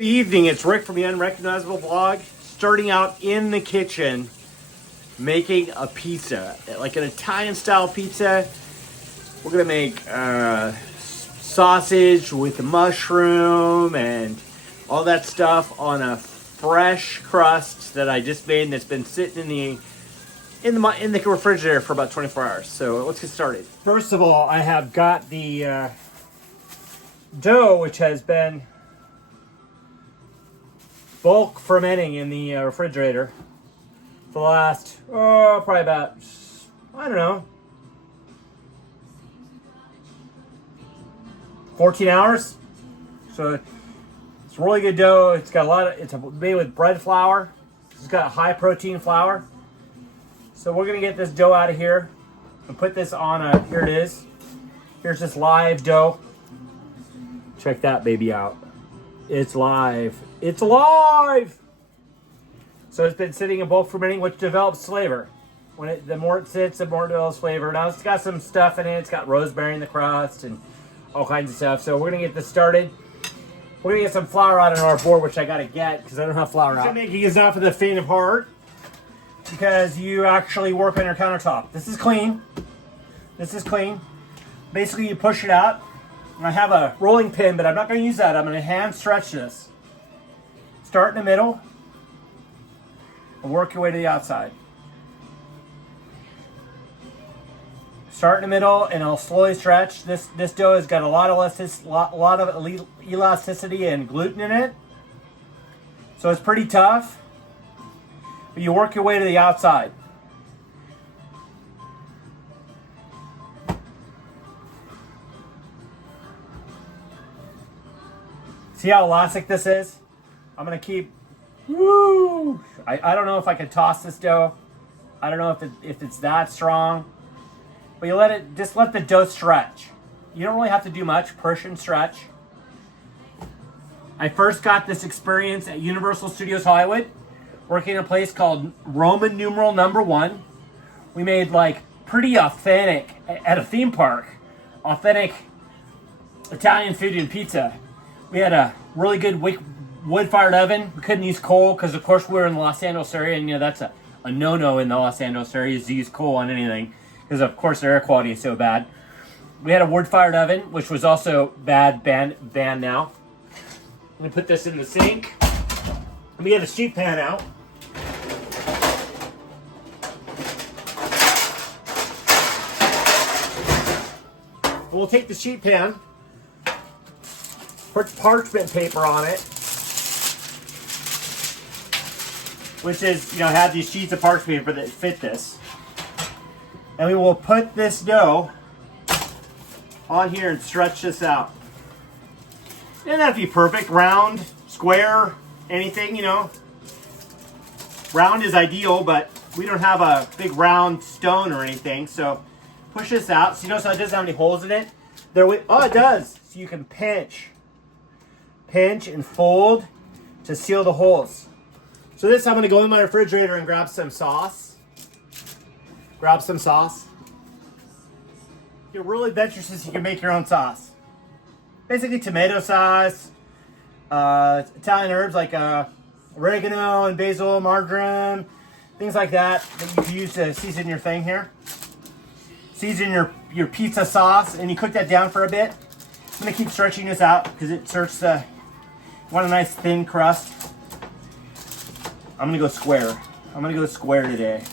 Good evening, it's Rick from the Unrecognizable Vlog, starting out in the kitchen making a pizza, like an Italian style pizza. We're gonna make sausage with the mushroom and all that stuff on a fresh crust that I just made, and that's been sitting in the refrigerator for about 24 hours. So let's get started. First of all, I have got the dough, which has been bulk fermenting in the refrigerator for the last, probably about, I don't know, 14 hours. So it's really good dough. It's got a lot of, it's made with bread flour. It's got high protein flour. So we're gonna get this dough out of here and put this on a, here it is. Here's this live dough. Check that baby out. It's live. It's alive! So it's been sitting in bulk fermenting, which develops flavor. The more it sits, the more it develops flavor. Now it's got some stuff in it. It's got rosemary in the crust and all kinds of stuff. So we're gonna get this started. We're gonna get some flour out on our board, which I gotta get because I don't have flour out. What I'm making is not for the faint of heart, because you actually work on your countertop. This is clean. This is clean. Basically, you push it out. I have a rolling pin, but I'm not going to use that. I'm going to hand stretch this. Start in the middle and work your way to the outside. Start in the middle and I'll slowly stretch. This dough has got a lot of elasticity and gluten in it. So it's pretty tough. But you work your way to the outside. See how elastic this is? I'm gonna keep, woo! I don't know if I can toss this dough. I don't know if it's that strong. But you just let the dough stretch. You don't really have to do much, push and stretch. I first got this experience at Universal Studios Hollywood, working in a place called Roman numeral #1. We made like pretty authentic, at a theme park, authentic Italian food and pizza. We had a really good wood-fired oven. We couldn't use coal because, of course, we were in the Los Angeles area, and that's a no-no in the Los Angeles area is to use coal on anything because, of course, the air quality is so bad. We had a wood-fired oven, which was also banned now. Let me put this in the sink. Let me get a sheet pan out. And we'll take the sheet pan, put parchment paper on it, which is, have these sheets of parchment paper that fit this. And we will put this dough on here and stretch this out. It doesn't have to be perfect, round, square, anything, Round is ideal, but we don't have a big round stone or anything, so push this out. So so it doesn't have any holes in it. Oh, it does. So you can pinch and fold to seal the holes. So this, I'm going to go in my refrigerator and grab some sauce. You're really adventurous, you can make your own sauce. Basically tomato sauce, Italian herbs like oregano and basil, marjoram, things like that you can use to season your thing here. Season your pizza sauce, and you cook that down for a bit. I'm going to keep stretching this out because it starts to want a nice thin crust. I'm gonna go square today.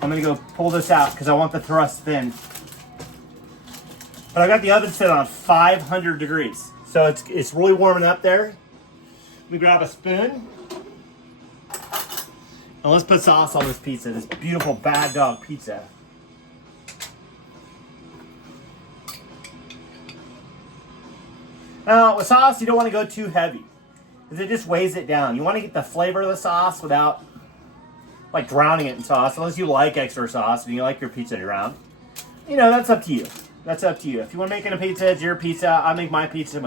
I'm gonna go pull this out because I want the thrust thin. But I got the oven set on 500 degrees. So it's really warming up there. Let me grab a spoon. And let's put sauce on this pizza, this beautiful Bad Dog pizza. Now, with sauce, you don't want to go too heavy because it just weighs it down. You want to get the flavor of the sauce without, like, drowning it in sauce, unless you like extra sauce and you like your pizza to drown. That's up to you. That's up to you. If you want to make it a pizza, it's your pizza. I make my pizza,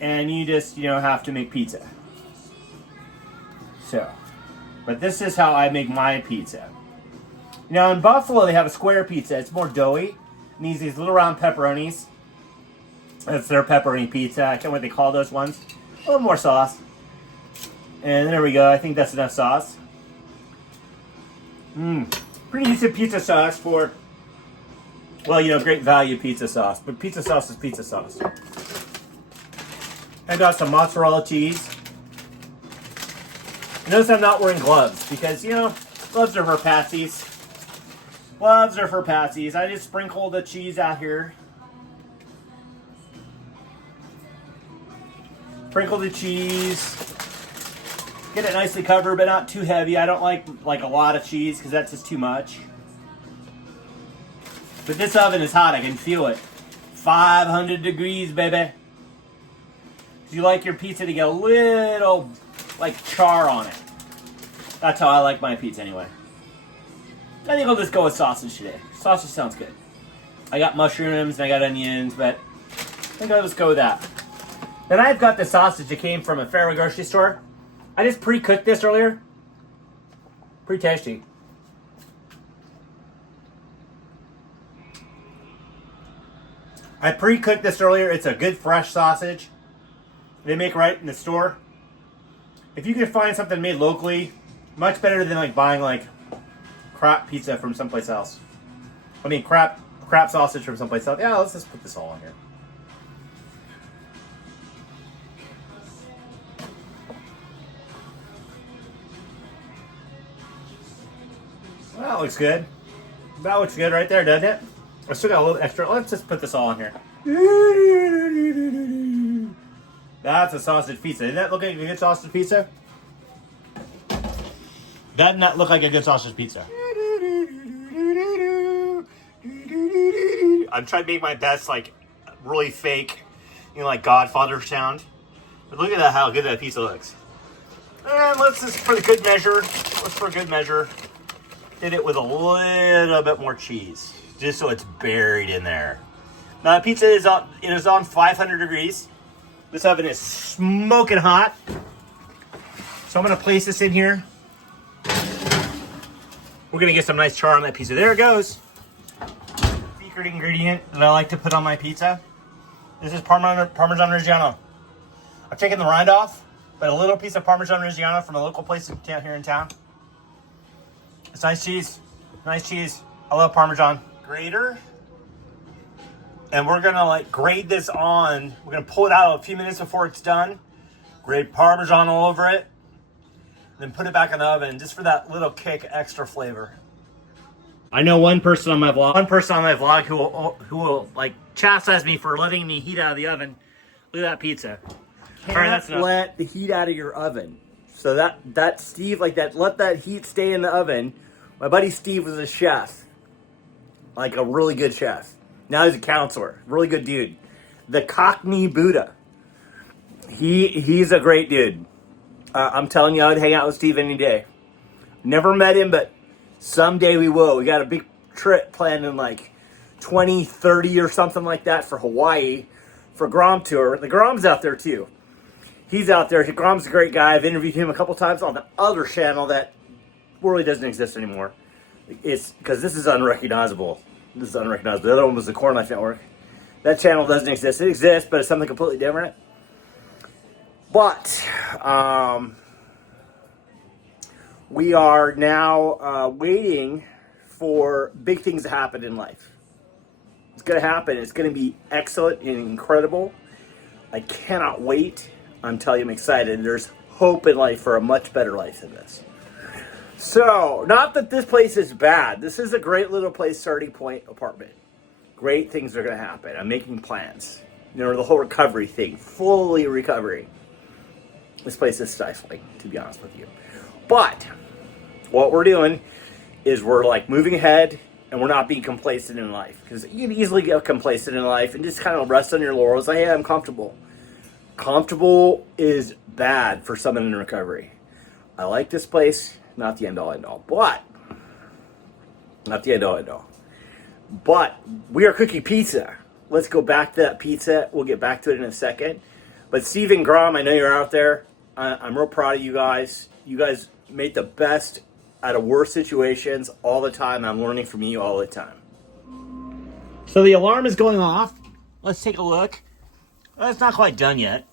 and you just, have to make pizza. So, but this is how I make my pizza. Now, in Buffalo, they have a square pizza. It's more doughy. It needs these little round pepperonis. That's their pepperoni pizza. I can't remember what they call those ones. A little more sauce. And there we go. I think that's enough sauce. Pretty decent pizza sauce for, well, you know, great value pizza sauce. But pizza sauce is pizza sauce. I got some mozzarella cheese. Notice I'm not wearing gloves because, you know, gloves are for patsies. Gloves are for patsies. I just sprinkle the cheese out here. Sprinkle the cheese. Get it nicely covered, but not too heavy. I don't like a lot of cheese because that's just too much. But this oven is hot. I can feel it. 500 degrees, baby. You like your pizza to get a little, like, char on it. That's how I like my pizza anyway. I think I'll just go with sausage today. Sausage sounds good. I got mushrooms and I got onions, but I think I'll just go with that. Then I've got the sausage that came from a Fairway grocery store. I just pre-cooked this earlier. Pretty tasty. I pre-cooked this earlier. It's a good fresh sausage. They make right in the store. If you can find something made locally, much better than like buying like crap pizza from someplace else. I mean crap sausage from someplace else. Yeah, let's just put this all on here. Well, that looks good. That looks good right there, doesn't it? I still got a little extra. Let's just put this all on here. That's a sausage pizza. Doesn't that look like a good sausage pizza? Doesn't that look like a good sausage pizza? I'm trying to make my best, like, really fake, you know, like Godfather sound. But look at that, how good that pizza looks. And let's just, for a good measure, hit it with a little bit more cheese, just so it's buried in there. Now the pizza is on 500 degrees. This oven is smoking hot. So I'm gonna place this in here. We're gonna get some nice char on that pizza. There it goes. Secret ingredient that I like to put on my pizza. This is Parmesan Reggiano. I've taken the rind off, but a little piece of Parmesan Reggiano from a local place here in town. It's nice cheese. Nice cheese. I love Parmesan. Grater. And we're gonna like grate this on. We're gonna pull it out a few minutes before it's done. Grate Parmesan all over it. Then put it back in the oven just for that little kick, extra flavor. I know one person on my vlog who will like chastise me for letting me heat out of the oven. Look at that pizza. Can't let the heat out of your oven. So that Steve, like that, let that heat stay in the oven. My buddy Steve was a chef, like a really good chef. Now he's a counselor, really good dude. The Cockney Buddha. He's a great dude. I'm telling you, I'd hang out with Steve any day. Never met him, but someday we will. We got a big trip planned in like 2030 or something like that for Hawaii for Grom Tour. The Grom's out there too. He's out there. Grom's a great guy. I've interviewed him a couple times on the other channel that really doesn't exist anymore. It's because this is unrecognizable. This is unrecognizable. The other one was the Corn Life Network. That channel doesn't exist. It exists, but it's something completely different. But we are now waiting for big things to happen in life. It's going to happen. It's going to be excellent and incredible. I cannot wait. I'm telling you, I'm excited. There's hope in life for a much better life than this. So, not that this place is bad. This is a great little place, starting point apartment. Great things are going to happen. I'm making plans. You know, the whole recovery thing. Fully recovering. This place is stifling, to be honest with you. But, what we're doing is we're like moving ahead and we're not being complacent in life. Because you can easily get complacent in life and just kind of rest on your laurels. Like, hey, I'm comfortable. Comfortable is bad for someone in recovery. I like this place. Not the end all end all. But, not the end all end all. But, we are cooking pizza. Let's go back to that pizza. We'll get back to it in a second. But Steve and Grom, I know you're out there. I'm real proud of you guys. You guys make the best out of worse situations all the time. I'm learning from you all the time. So the alarm is going off. Let's take a look. Well, it's not quite done yet.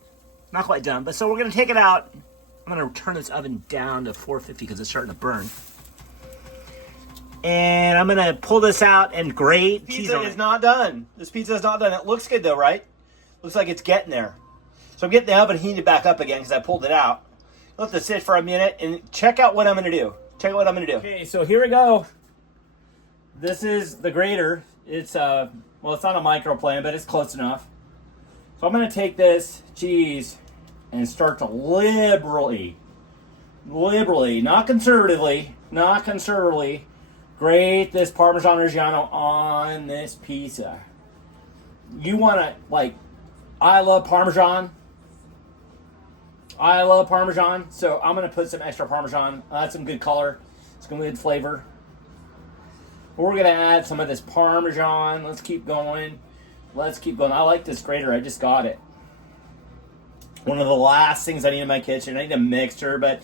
Not quite done. But so we're going to take it out. I'm going to turn this oven down to 450 because it's starting to burn. And I'm going to pull this out and grate. Pizza is not done. This pizza is not done. It looks good though, right? Looks like it's getting there. So I'm getting the oven heated back up again because I pulled it out. Let this sit for a minute and check out what I'm going to do. Check out what I'm going to do. Okay, so here we go. This is the grater. It's well, it's not a microplane, but it's close enough. So I'm going to take this cheese and start to liberally, not conservatively, grate this Parmesan Reggiano on this pizza. You want to, like, I love Parmesan, so I'm going to put some extra Parmesan. That's some good color. It's going to be good flavor. We're going to add some of this Parmesan. Let's keep going. I like this grater. I just got it. One of the last things I need in my kitchen. I need a mixer, but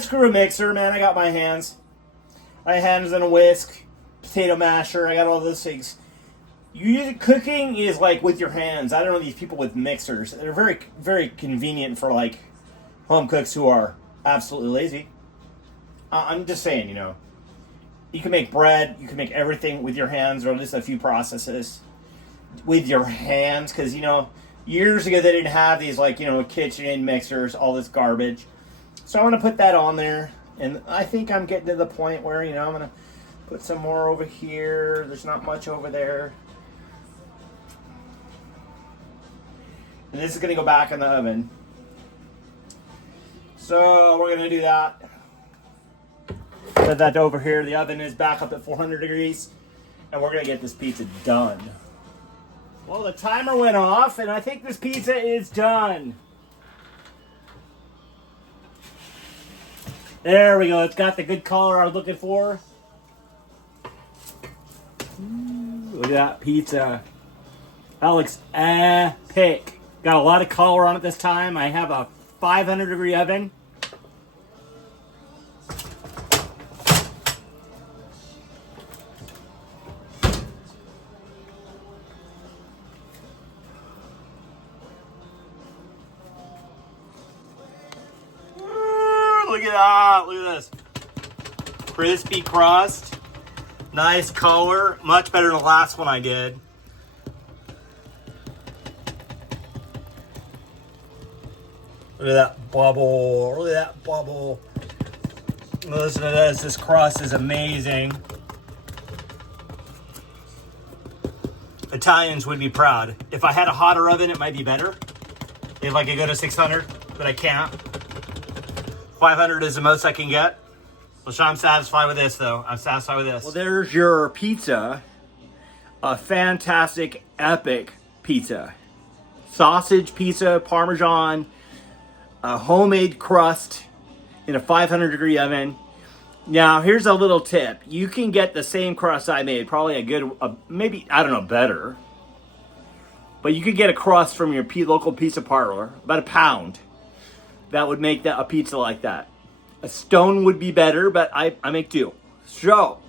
screw a mixer, man. I got my hands. My hands and a whisk, potato masher. I got all those things. Cooking is like with your hands. I don't know these people with mixers. They're very, very convenient for like home cooks who are absolutely lazy. I'm just saying, you can make bread. You can make everything with your hands, or just a few processes with your hands. Because years ago they didn't have these KitchenAid mixers, all this garbage. So I'm gonna put that on there, and I think I'm getting to the point where I'm gonna put some more over here. There's not much over there. And this is going to go back in the oven. So we're going to do that. Put that over here. The oven is back up at 400 degrees. And we're going to get this pizza done. Well, the timer went off, and I think this pizza is done. There we go. It's got the good color I was looking for. Ooh, look at that pizza. That looks epic. Got a lot of color on it this time. I have a 500 degree oven. Look at that. Look at this. Crispy crust. Nice color. Much better than the last one I did. Look at that bubble. Look at that bubble. Listen to this. This crust is amazing. Italians would be proud. If I had a hotter oven, it might be better. If I could go to 600, but I can't. 500 is the most I can get. Well, I'm satisfied with this, though. I'm satisfied with this. Well, there's your pizza. A fantastic, epic pizza. Sausage pizza, Parmesan, a homemade crust in a 500 degree oven. Now, here's a little tip. You can get the same crust I made, probably a good, maybe, I don't know, better. But you could get a crust from your local pizza parlor, about a pound. That would make that a pizza like that. A stone would be better, but I make do. So,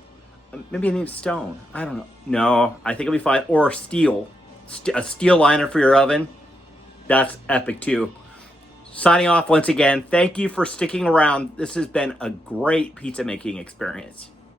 maybe I need stone. I don't know. No, I think it'll be fine. Or steel. A steel liner for your oven. That's epic too. Signing off once again. Thank you for sticking around. This has been a great pizza making experience.